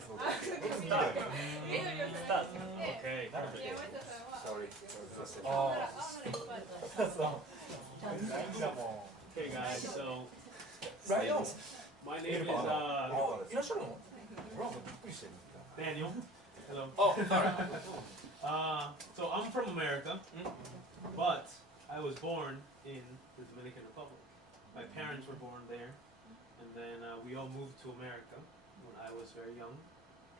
Okay. Hey guys, so my name is Daniel. Hello. So I'm from America, but I was born in the Dominican Republic. My parents were born there, and then we all moved to America when I was very young.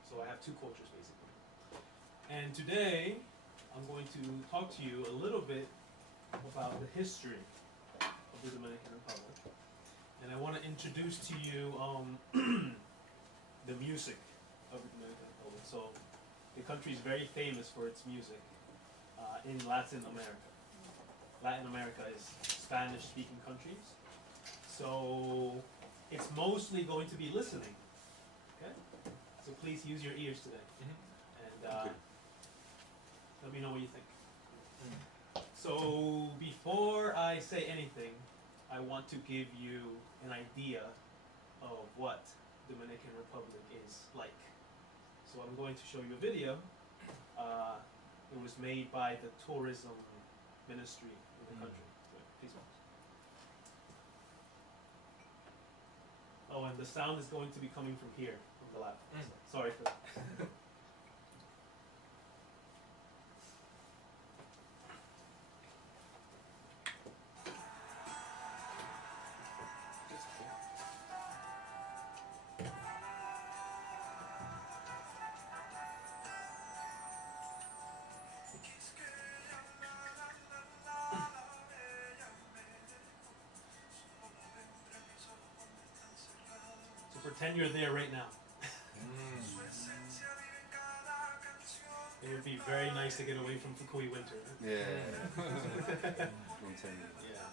So I have two cultures basically. And today I'm going to talk to you a little bit about the history of the Dominican Republic. And I want to introduce to you the music of the Dominican Republic. So the country is very famous for its music in Latin America. Latin America is Spanish-speaking countries. So it's mostly going to be listening. Okay? So please use your ears today. And let me know what you think. So before I say anything, I want to give you an idea of what Dominican Republic is like. So I'm going to show you a video. It was made by the tourism ministry in the country. Please watch. Oh, and the sound is going to be coming from here, from the left. So sorry for that. So pretend you're there right now. It would be very nice to get away from Fukui winter. Yeah. Yeah.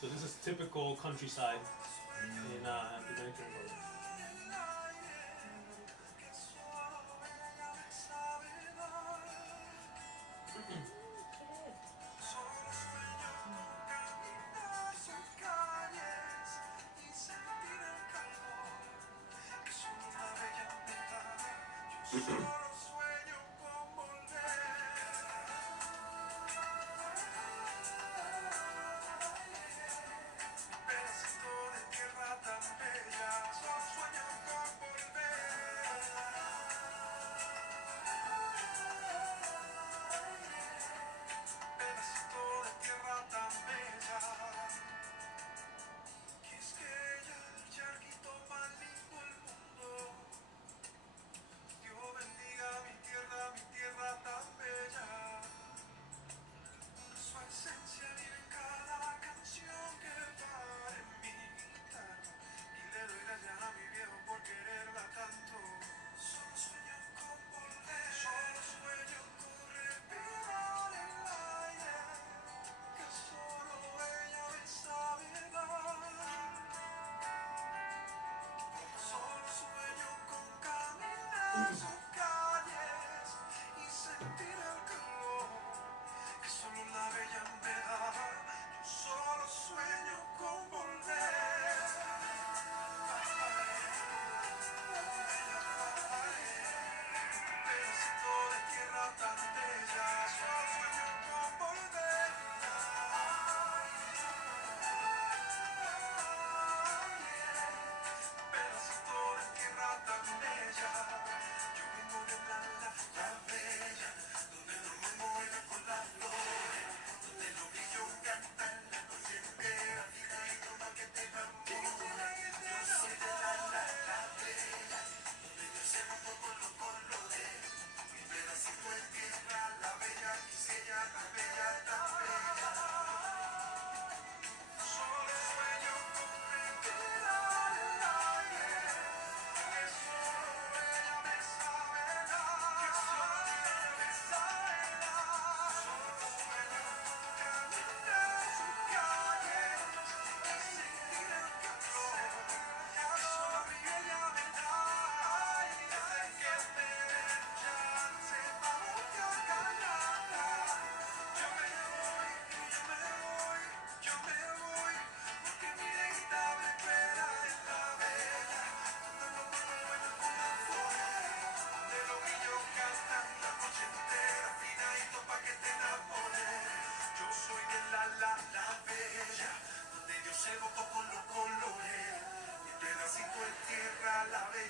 So this is typical countryside in Dominican Republic.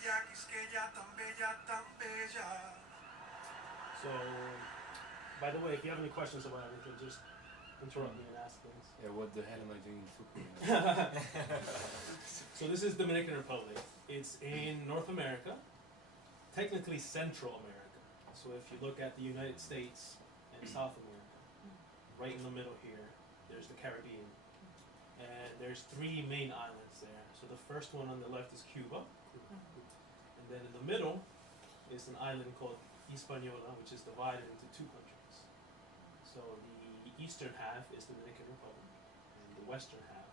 So, by the way, if you have any questions about anything, just interrupt me and ask things. Yeah, what the hell am I doing in Tucumán? So this is Dominican Republic. It's in North America, technically Central America. So if you look at the United States and South America, right in the middle here, there's the Caribbean. And there's three main islands there. So the first one on the left is Cuba. And then in the middle is an island called Hispaniola, which is divided into two countries. So the eastern half is Dominican Republic, and the western half,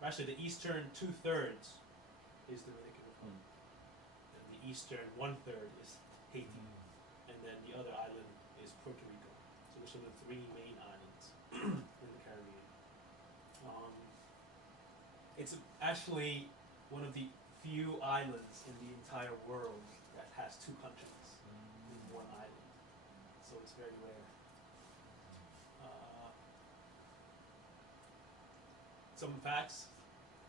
or actually the eastern 2/3 is Dominican Republic, and the eastern 1/3 is Haiti, and then the other island is Puerto Rico. So those are the three main islands in the Caribbean. It's actually one of the few islands in the entire world that has two countries in one island. So it's very rare. Some facts.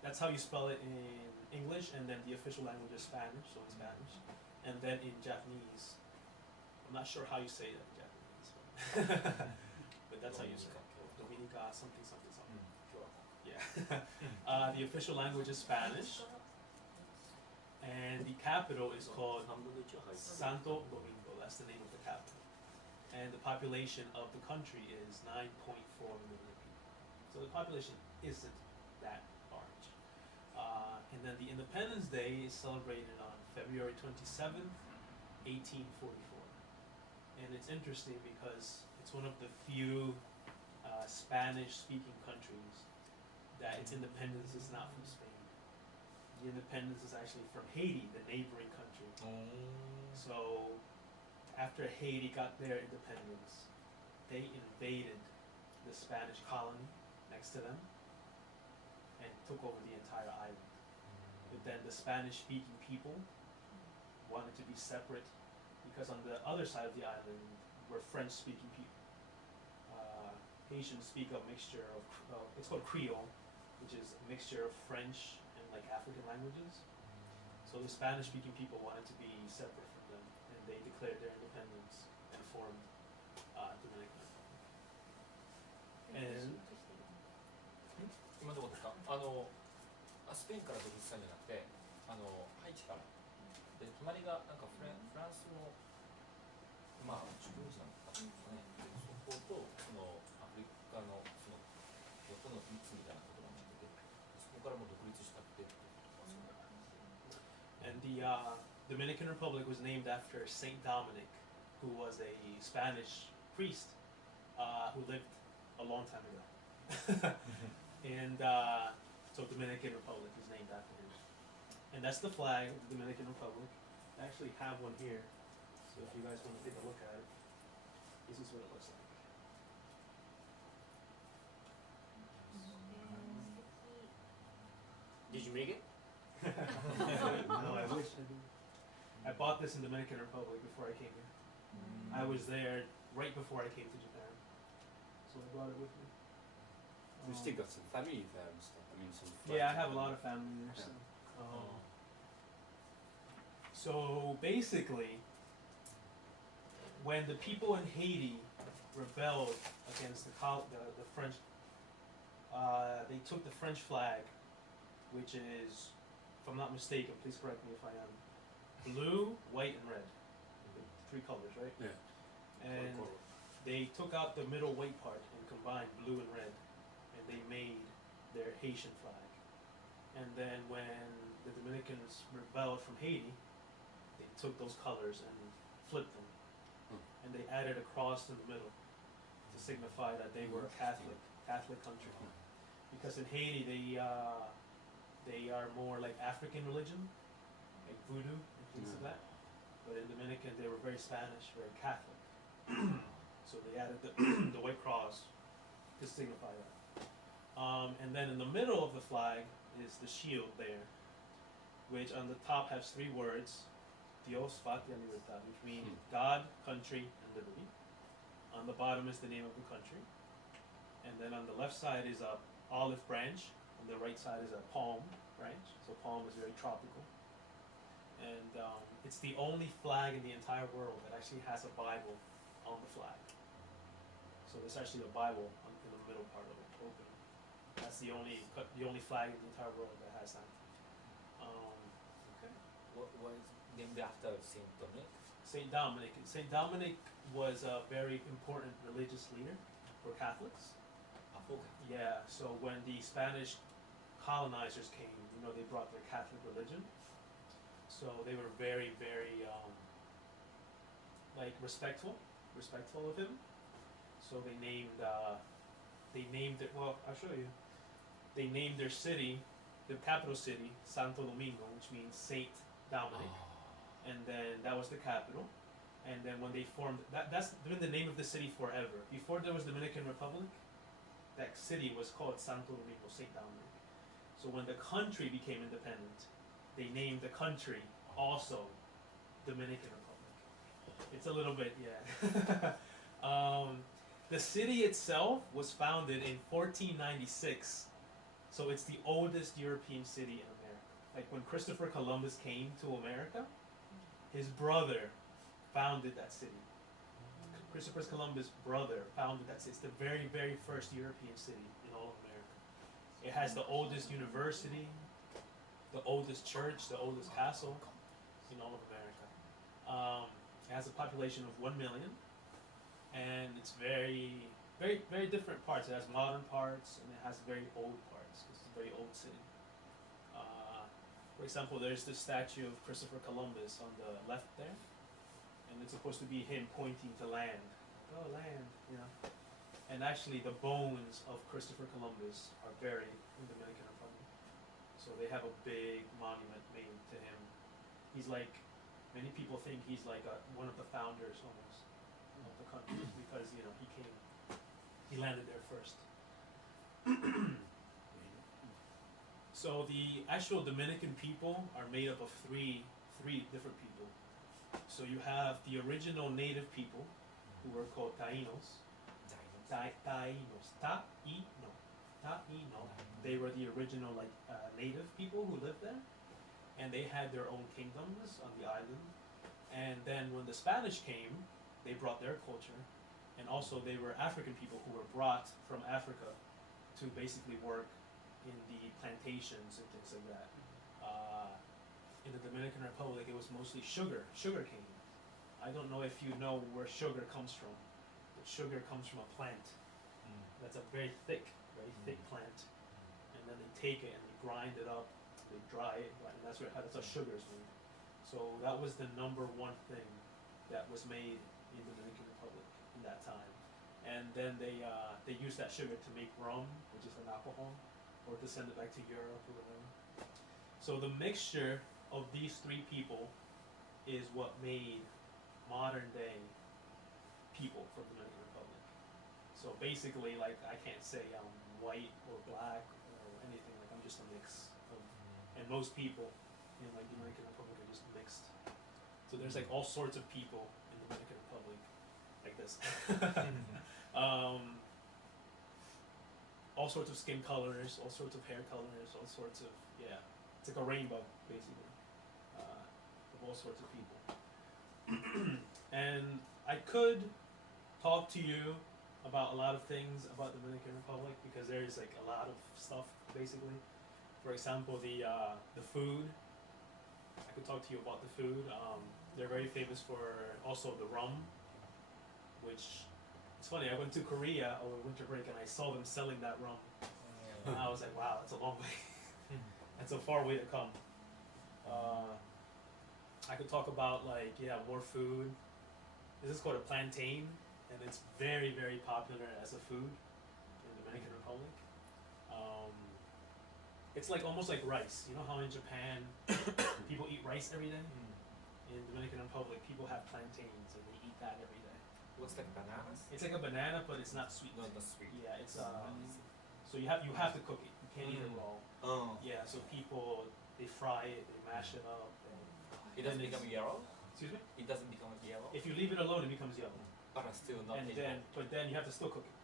That's how you spell it in English, and then the official language is Spanish, so in Spanish. And then in Japanese, I'm not sure how you say that in Japanese, but that's how you say it. Dominica, something, something, something. Yeah. The official language is Spanish, and the capital is called Santo Domingo. That's the name of the capital. And the population of the country is 9.4 million people. So the population isn't that large. And then the Independence Day is celebrated on February 27th, 1844. And it's interesting because it's one of the few Spanish-speaking countries that its independence is not from Spain. The independence is actually from Haiti, the neighboring country. So after Haiti got their independence, they invaded the Spanish colony next to them and took over the entire island. But then the Spanish-speaking people wanted to be separate because on the other side of the island were French-speaking people. Haitians speak a mixture of, it's called Creole, which is a mixture of French and like African languages. So the Spanish-speaking people wanted to be separate from them, and they declared their independence and formed Dominican Republic. And 今どこですか？スペインから独立したんじゃなくて、ハイチから。で、隣がなんかフランスのまあ植民地なのかったんですかね。で、そことそのアフリカのその横の3つみたいなところになってて、そこからもう独立したってってことですね。And the Dominican Republic was named after Saint Dominic, who was a Spanish priest who lived a long time ago. And so Dominican Republic is named after him. And that's the flag of the Dominican Republic. I actually have one here, so if you guys want to take a look at it, this is what it looks like. Did you make it? No, I wish I did. I bought this in Dominican Republic before I came here. I was there right before I came to Japan, so I brought it with me. You still got some family there and stuff. I mean, some. Yeah, I have a lot of family there. So, so basically, when the people in Haiti rebelled against the French, they took the French flag, which is, if I'm not mistaken, please correct me if I am, blue, white, and red. The three colors, right? Yeah. And they took out the middle white part and combined blue and red, and they made their Haitian flag. And then when the Dominicans rebelled from Haiti, they took those colors and flipped them, and they added a cross in the middle to signify that they were a Catholic country. Because in Haiti they are more like African religion, like voodoo and things like that. But in Dominican they were very Spanish, very Catholic. So they added the white cross to signify that. And then in the middle of the flag is the shield there, which on the top has three words, Dios, Patria, Libertad, which means God, country, and liberty. On the bottom is the name of the country. And then on the left side is a olive branch, on the right side is a palm branch. So palm is very tropical. And It's the only flag in the entire world that actually has a Bible on the flag. So there's actually a Bible in the middle part of it, open. That's the only flag in the entire world that has that. Okay. What is named after Saint Dominic? Saint Dominic. Saint Dominic was a very important religious leader for Catholics. Yeah. So when the Spanish colonizers came, they brought their Catholic religion. So they were very, very respectful of him. So they named it. Well, I'll show you. They named their city, the capital city, Santo Domingo, which means Saint Dominic, and then that was the capital. And then when they formed that's been the name of the city forever. Before there was Dominican Republic, that city was called Santo Domingo, Saint Dominic. So when the country became independent, they named the country also Dominican Republic. It's a little bit, yeah. The city itself was founded in 1496, so it's the oldest European city in America. Like when Christopher Columbus came to America, his brother founded that city. Christopher Columbus' brother founded that city. It's the very, very first European city in all of America. It has the oldest university, the oldest church, the oldest castle in all of America. It has a population of 1 million, and it's very, very, very different parts. It has modern parts, and it has very old parts. It's a very old city. For example, there's the statue of Christopher Columbus on the left there, and it's supposed to be him pointing to land. Oh, land, And actually, the bones of Christopher Columbus are buried in the Dominican Republic. So they have a big monument made to him. He's like, many people think he's like one of the founders almost of the country because he landed there first. So the actual Dominican people are made up of three different people. So you have the original native people who were called Taínos. Taíno. They were the original native people who lived there, and they had their own kingdoms on the island. And then when the Spanish came, they brought their culture, and also they were African people who were brought from Africa to basically work in the plantations and things like that. In the Dominican Republic, it was mostly sugar cane. I don't know if you know where sugar comes from, but sugar comes from a plant. That's a very thick plant, and then they take it and they grind it up, they dry it, and that's how sugar is made. So that was the number one thing that was made in the Dominican Republic in that time. And then they used that sugar to make rum, which is an alcohol, or to send it back to Europe or whatever. So the mixture of these three people is what made modern day people from the Dominican Republic. So basically, I can't say I'm white or black or anything. I'm just a mix of, and most people in the Dominican Republic are just mixed. So there's all sorts of people in the Dominican Republic, like this. All sorts of skin colors, all sorts of hair colors, all sorts of, it's like a rainbow, basically, of all sorts of people. And I could talk to you about a lot of things about the Dominican Republic because there's a lot of stuff, basically. For example, the food. I could talk to you about the food. They're very famous for also the rum, which, it's funny, I went to Korea over winter break and I saw them selling that rum. And I was like, wow, that's a long way. That's a far way to come. I could talk about more food. This is called a plantain, and it's very, very popular as a food in the Dominican Republic. It's almost like rice. You know how in Japan people eat rice every day? In Dominican Republic, people have plantains and they eat that every day. Looks like bananas. It's like a banana, but it's not sweet. No, not sweet. Yeah, it's so you have to cook it. You can't eat it raw. Oh. Yeah, so people they fry it, they mash it up. It doesn't become yellow. Excuse me? It doesn't become yellow. If you leave it alone, it becomes yellow. But it's still not. But then you have to still cook it.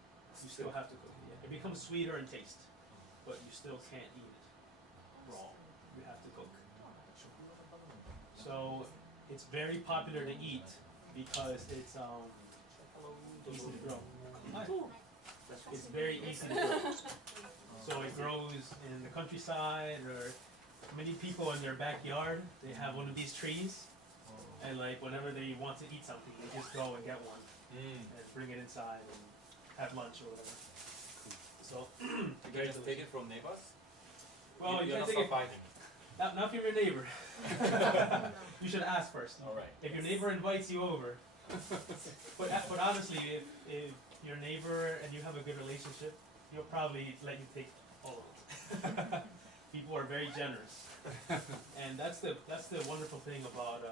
You still have to cook it. Yeah. It becomes sweeter in taste, but you still can't eat it raw. You have to cook. So it's very popular to eat because it's easy to grow. Hi. It's very easy to grow. So it grows in the countryside, or many people in their backyard, they have one of these trees, and like whenever they want to eat something, they just go and get one and bring it inside and have lunch or whatever. So You can just take it from neighbors? well, you You're can't not take it. fighting. Not from your neighbor. You should ask first. Alright. If your neighbor invites you over, but honestly, if your neighbor and you have a good relationship, he'll probably let you take all of it. People are very generous, and that's the wonderful thing about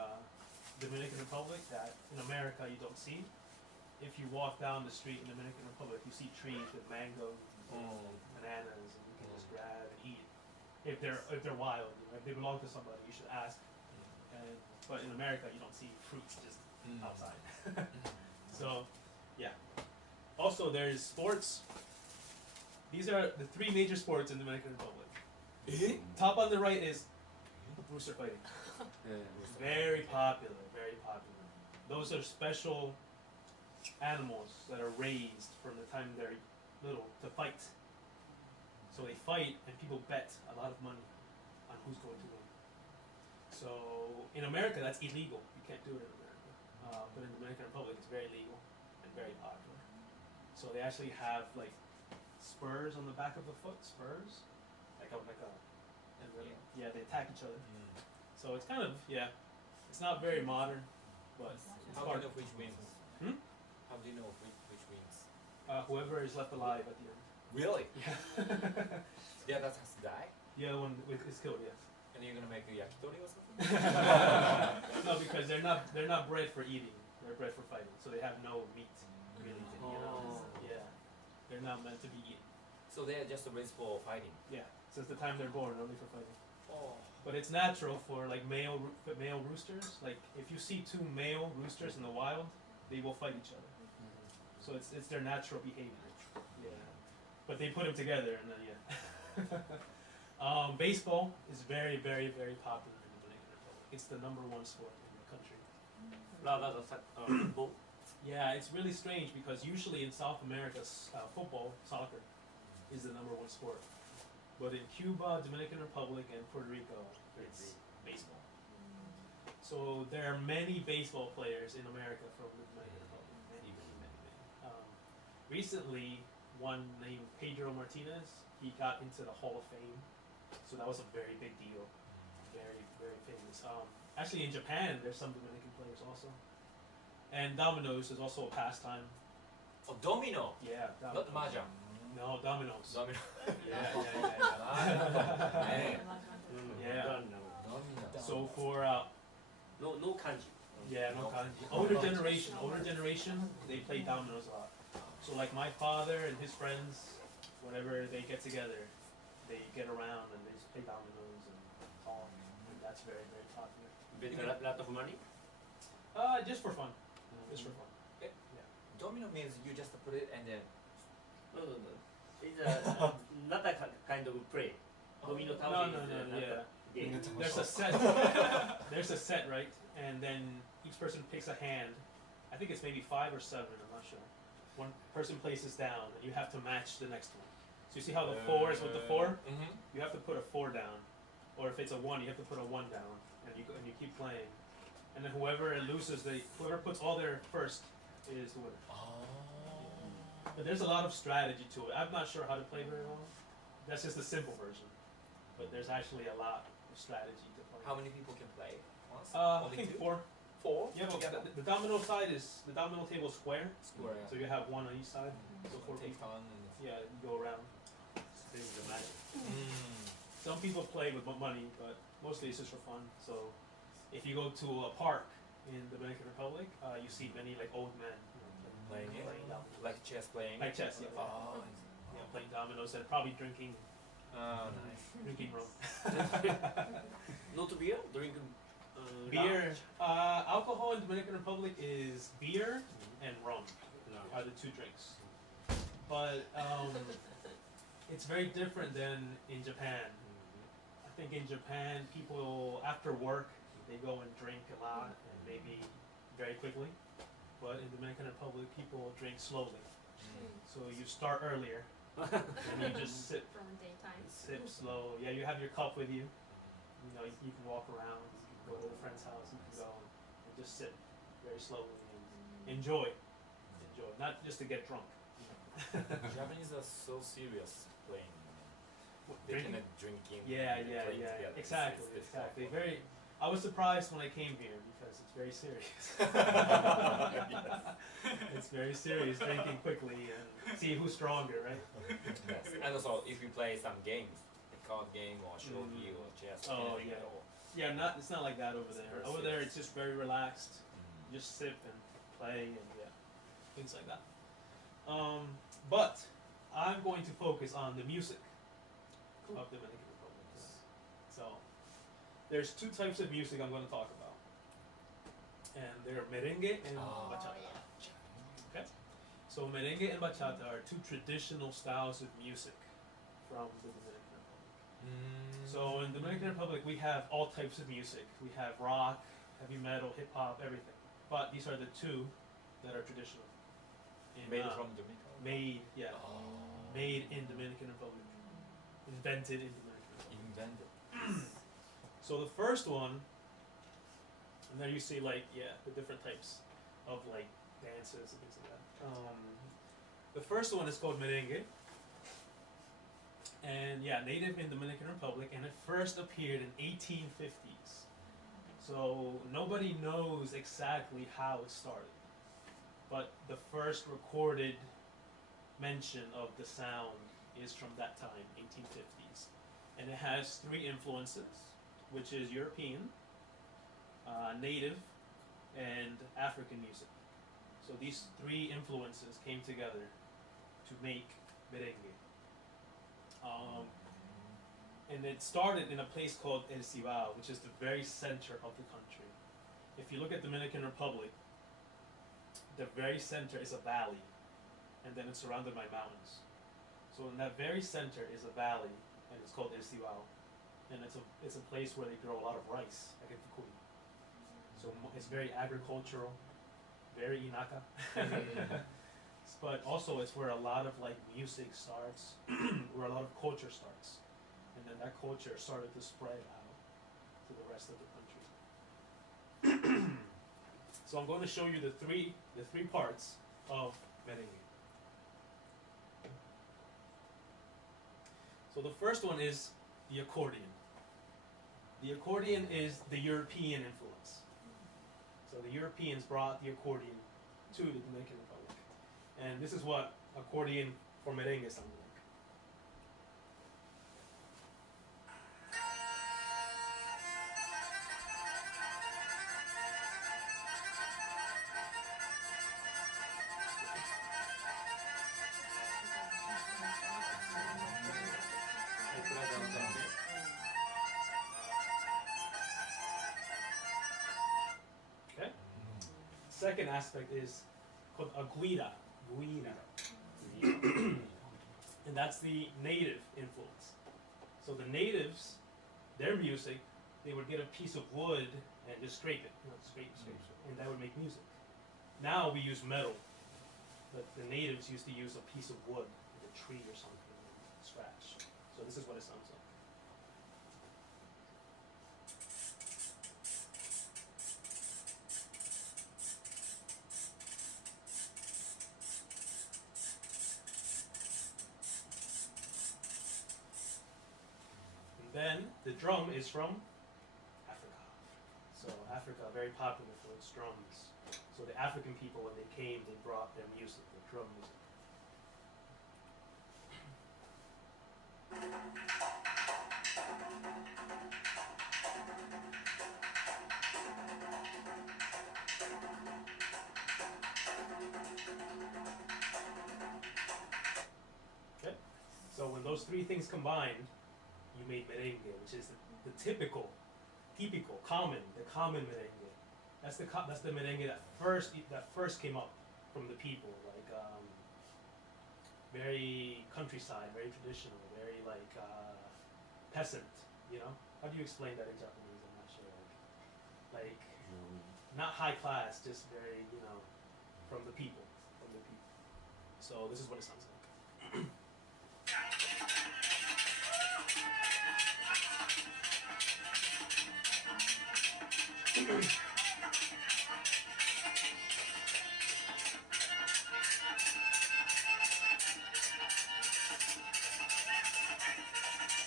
Dominican Republic that in America you don't see. If you walk down the street in Dominican Republic, you see trees with mangoes, bananas, and you can just grab and eat. If they're wild, you know, if they belong to somebody, you should ask. But in America, you don't see fruits just outside. So, yeah. Also, there's sports. These are the 3 major sports in Dominican Republic. Top on the right is rooster fighting. Very popular, very popular. Those are special animals that are raised from the time they're little to fight. So they fight, and people bet a lot of money on who's going to win. So in America, that's illegal. You can't do it in America. But in the Dominican Republic, it's very legal and very popular. So they actually have like spurs on the back of the foot, spurs, and then, they attack each other. So it's kind of, it's not very modern, but it's How do hard. you know which wins? Hmm? How do you know which wins? Whoever is left alive at the end. Really? Yeah. The other has to die? The other one is killed, yes. And you're gonna make a yakitori or something? No, because they're not bred for eating. They're bred for fighting. So they have no meat really to eat. Yeah. They're not meant to be eaten. So they're just raised for fighting? Yeah. Since the time they're born, only for fighting. Oh. But it's natural for like male roosters. Like if you see 2 male roosters in the wild, they will fight each other. So it's their natural behavior. Yeah. But they put them together, and then baseball is very, very, very popular in the Dominican Republic. It's the #1 sport in the country. Football. Yeah, it's really strange because usually in South America, football, soccer, is the #1 sport. But in Cuba, Dominican Republic, and Puerto Rico, it's baseball. So there are many baseball players in America from the Dominican Republic. Many, many, many, many. Recently, one named Pedro Martinez, he got into the Hall of Fame. So that was a very big deal. Very, very famous. Actually, in Japan, there's some Dominican players also. And dominoes is also a pastime. Oh, domino! Yeah, Not mahjong. No, dominoes. Domino. Yeah. Yeah. Domino. So for No kanji. no kanji. Older generation, they play dominoes a lot. So like my father and his friends, whenever they get together, they get around and they just play dominoes and talk, and that's very, very popular. Bet a lot of money. Just for fun. Just for fun. Domino means you just put it and then. No. It's not a kind of play. Domino No, tower no, is yeah. game. There's a set. There's a set, right? And then each person picks a hand. I think it's maybe 5 or 7. I'm not sure. One person places down, and you have to match the next one. So you see how the 4 is with the 4? You have to put a 4 down, or if it's a 1, you have to put a 1 down, and you keep playing. And then whoever loses, whoever puts all their first is the winner. But there's a lot of strategy to it. I'm not sure how to play very well. That's just the simple version. But there's actually a lot of strategy to play. How many people can play once? I Only think 2? 4. 4? Yeah, but the domino side is the domino table is square, Square. so you have 1 on each side. So So 4 take people. turn and. Yeah, you go around. This is the magic. Some people play with money, but mostly it's just for fun. So if you go to a park in the Dominican Republic, you see many like old men Playing it? dominoes. Like chess playing? Like chess, yeah. Oh, Yeah, playing dominoes and probably drinking nice. rum. Not beer, drink Beer, alcohol in Dominican Republic is beer and rum are the 2 drinks. But it's very different than in Japan. I think in Japan, people after work, they go and drink a lot and maybe very quickly. But in the Dominican Republic, people drink slowly. So you start earlier and you just sip From daytime. slow. Yeah, you have your cup with you. You know, you can walk around, you can go to a friend's house, you can go and just sip very slowly and enjoy. Enjoy, not just to get drunk. Japanese are so serious playing. They Drinking? cannot drinking. Yeah, and yeah, playing yeah. together. Exactly, It's exactly. difficult. Very. I was surprised when I came here because it's very serious. It's very serious, drinking quickly and see who's stronger, right? Yes. And also, if you play some games, a card game or shogi or chess, Oh, anything yeah. at all. Yeah, it's not like that over there. Very Over there, serious. it's just very relaxed. Mm. You just sip and play and yeah, things like that. But I'm going to focus on the music of Dominican Republic. So there's two types of music I'm going to talk about, and they're merengue and bachata. Okay, so merengue and bachata are two traditional styles of music from the Dominican Republic. So in the Dominican Republic, we have all types of music. We have rock, heavy metal, hip hop, everything. But these are the two that are traditional. In, Made from Dominican. Made, yeah, Oh. made in Dominican Republic, invented in Dominican Republic. Invented. So the first one, and then you see like the different types of like dances and things like that. The first one is called merengue, and native in Dominican Republic, and it first appeared in 1850s. So nobody knows exactly how it started, but the first recorded mention of the sound is from that time, 1850s, and it has three influences, which is European, native, and African music. So these three influences came together to make merengue. And it started in a place called El Cibao, which is the very center of the country. If you look at Dominican Republic, the very center is a valley, and then it's surrounded by mountains. So in that very center is a valley, and it's called El Cibao, and it's a place where they grow a lot of rice, like in Fukui. So it's very agricultural, very inaka. But also it's where a lot of like music starts, where a lot of culture starts, and then that culture started to spread out to the rest of the country. So I'm going to show you the three parts of merengue. So the first one is the accordion. The accordion is the European influence. So the Europeans brought the accordion to the Dominican Republic. And this is what accordion for merengue sounds like. Okay? Second aspect is called a guira. And that's the native influence. So the natives, their music, they would get a piece of wood and just scrape it, scrape, and that would make music. Now we use metal, but the natives used to use a piece of wood, like a tree or something, and scratch. So this is what it sounds like. Then the drum is from Africa. So Africa, very popular for its drums. So the African people, when they came, they brought their music, their drum music. Okay, so when those three things combined, you made merengue, which is the typical, common merengue. That's the merengue that first came up from the people, like very countryside, very traditional, very like peasant. You know, how do you explain that in Japanese? I'm not sure. like not high class, just very, you know, from the people, So this is what it sounds like.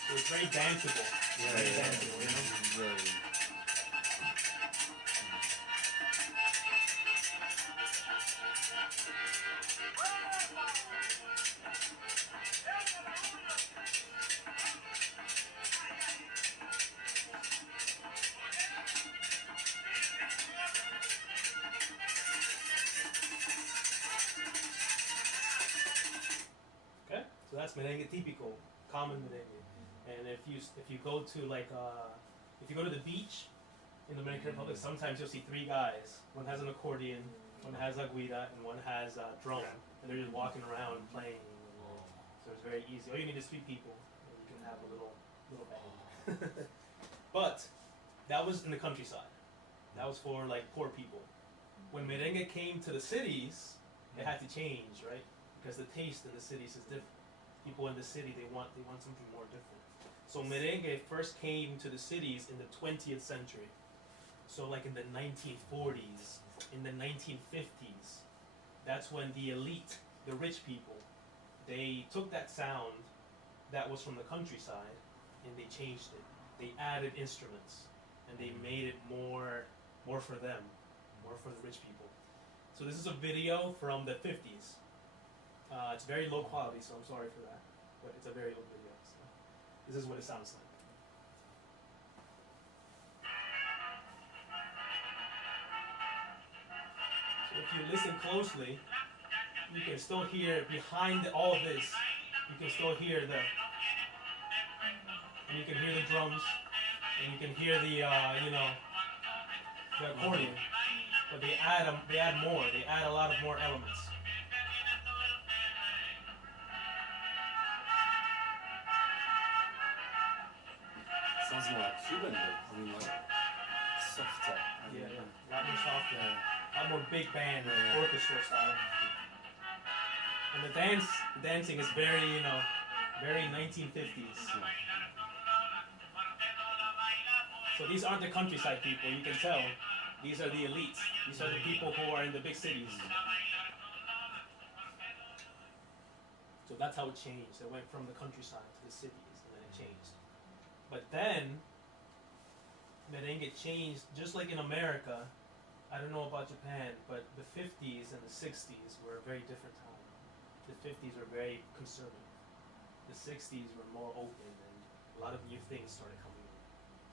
So it's very danceable. Very danceable, you know? Very. Okay, so that's merengue típico, common merengue. And if you go to like if you go to the beach in the Dominican Republic, sometimes you'll see three guys. One has an accordion, one has a guira, and one has a drum, and they're just walking around playing. So it's very easy. All you need is three people, and you can have a little band. But that was in the countryside. That was for like poor people. When merengue came to the cities, it had to change, right? Because the taste in the cities is different. People in the city, they want something more different. So merengue first came to the cities in the 20th century. So like in the 1940s, in the 1950s, that's when the elite, the rich people, they took that sound that was from the countryside and they changed it. They added instruments and they made it more for them, more for the rich people. So this is a video from the 50s. It's very low quality, so I'm sorry for that. But it's a very old video. So this is what it sounds like. So if you listen closely, you can still hear behind all of this. You can still hear and you can hear the drums, and you can hear the the accordion. But they add more. They add a lot of more elements. Sounds more like Cuban though. I mean, like softer. Yeah, a lot more softer. Yeah. A lot more big band, Yeah. orchestra style. And the dancing is very, very 1950s. So these aren't the countryside people, you can tell. These are the elites. These are the people who are in the big cities. So that's how it changed. It went from the countryside to the cities, and then it changed. But then, merengue changed, just like in America. I don't know about Japan, but the 50s and the 60s were a very different time. The 50s were very conservative. The 60s were more open, and a lot of new things started coming in.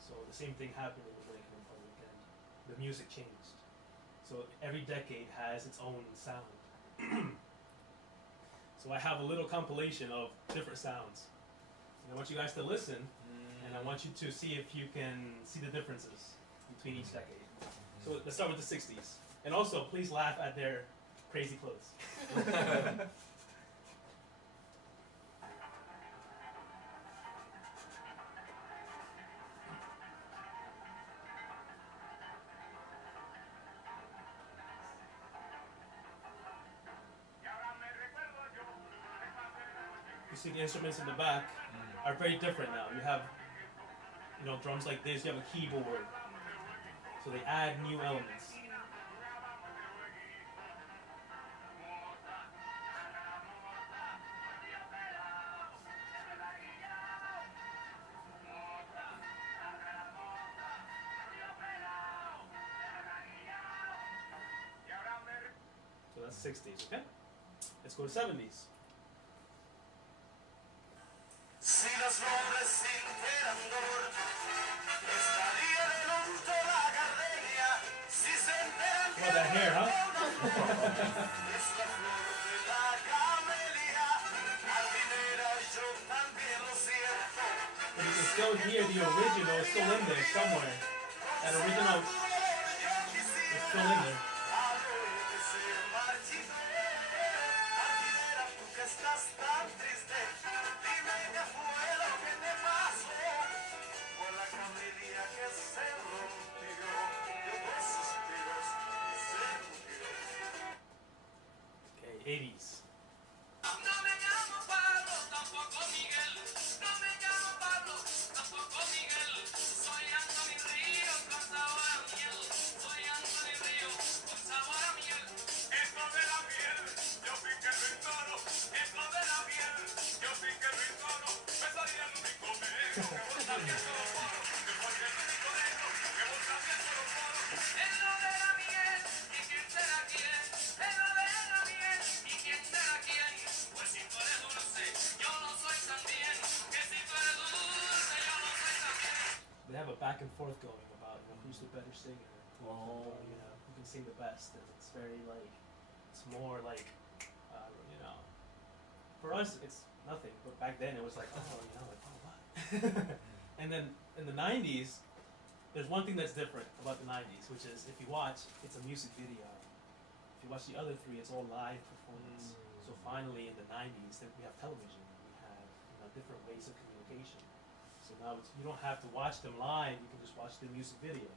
So the same thing happened in the Dominican Republic, and the music changed. So every decade has its own sound. So I have a little compilation of different sounds. And I want you guys to listen, and I want you to see if you can see the differences between each decade. So let's start with the 60s. And also, please laugh at their crazy clothes. You see the instruments in the back are very different now. You have, drums like this, you have a keyboard. So they add new elements. So that's 60s, okay? Let's go to 70s. Si los hombres sintieran dolor, estarían en luto la gardenia. Si se enteran que Love that hair, huh? es la flor de la camelia, jardinera, yo también lo siento. But you can still hear the original is still in there somewhere. That original is still in there. A lo que se marchite, jardinera, tú que estás tan triste, dime qué fue lo que te pasó. Fue la camelia que se rompió. Yo the 80s. No me llamo Pablo, tampoco Miguel. No me llamo Pablo, tampoco Miguel. Soy Anthony Río con sabor a miel. Soy Anthony Río con sabor a miel. Esto de la miel, yo piqué el rincón. Esto de la miel, yo piqué el rincón. Me salía el único negro que vos sabías los poros. Que fue el único negro que vos sabías los poros. Es lo de la miel, ¿y quién será quién? Es lo de la miel, ¿y quién será quién? Pues si tú eres dulce, yo lo soy también. Que si tú eres dulce, yo lo soy también. They have a back and forth going about, you know, who's the better singer. Oh. You know, who can sing the best. And it's very like, it's more like, you know, for us it's nothing, but back then it was like, oh, you know, like, oh, what? And then in the 90s, there's one thing that's different about the 90s, which is if you watch, it's a music video. If you watch the other three, it's all live performance. So finally in the 90s, then we have television. We have, you know, different ways of communication. So now it's, you don't have to watch them live. You can just watch the music video.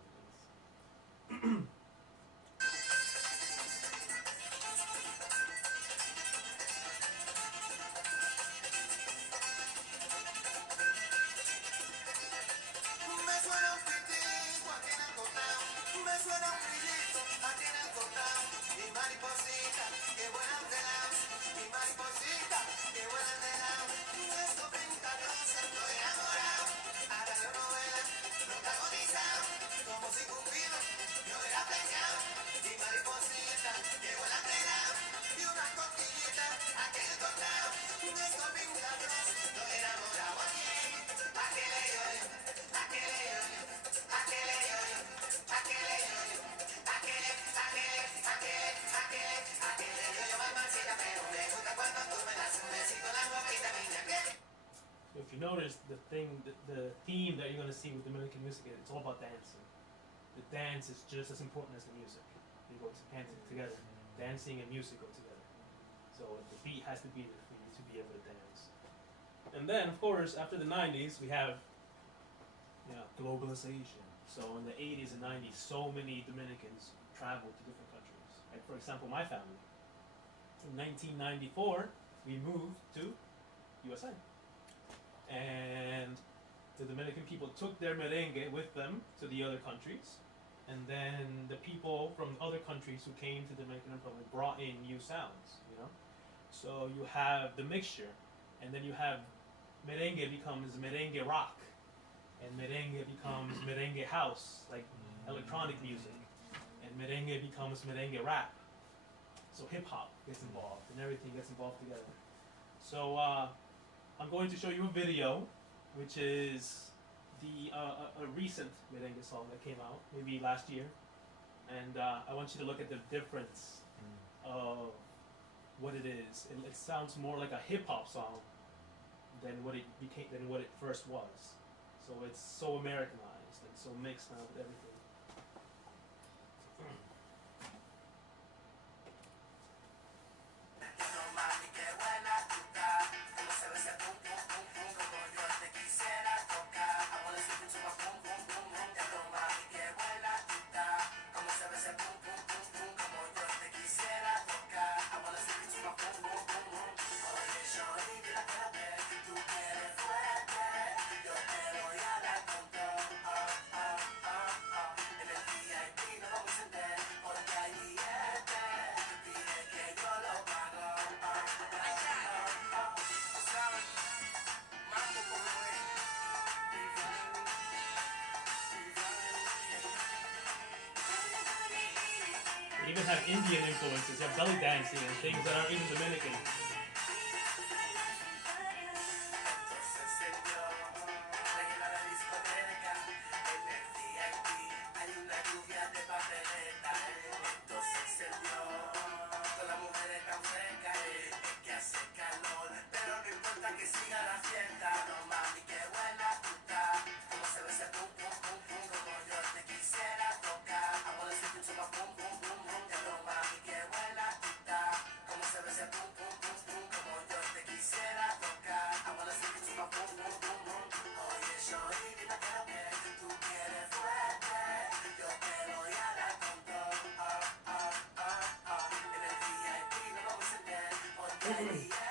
Me suena un pitico aquí en el cotao. Me suena un grillito aquí en el cotao. Mi mariposita, que vuelan de lado. Mi mariposita, que vuelan de lado. Esto brinca rosa, estoy enamorado. Ahora yo novela, protagonizado. Como si Cupido me hubiera pegado. Mi mariposita, que vuelan de lado. Y una coquillita aquí en el cotao. Esto brinca rosa, estoy enamorado. ¿A qué le doy? ¿A qué le doy? ¿A qué le doy? ¿A qué le doy? ¿A qué le doy? Mamacita, pero me gusta cuando tú me das un besito en la boquita, niña, ¿qué? So if you notice, the theme that you're going to see with Dominican music, it's all about dancing. The dance is just as important as the music. They go hand together. Dancing and music go together. So the beat has to be there for you to be able to dance. And then, of course, after the 90s, we have, you know, globalization. So in the 80s and 90s, so many Dominicans traveled to different countries. Like, for example, my family. In 1994, we moved to USA. And the Dominican people took their merengue with them to the other countries. And then the people from other countries who came to the Dominican Republic brought in new sounds, you know? So you have the mixture, and then you have merengue becomes merengue rock, and merengue becomes merengue house, like electronic music, and merengue becomes merengue rap. So hip hop gets involved, and everything gets involved together. So I'm going to show you a video, which is a recent merengue song that came out, maybe last year, and I want you to look at the difference of what it is. It sounds more like a hip hop song than what it became, than what it first was. So it's so Americanized and so mixed now with everything. They even have Indian influences. You have belly dancing and things that aren't even Dominican. Italy.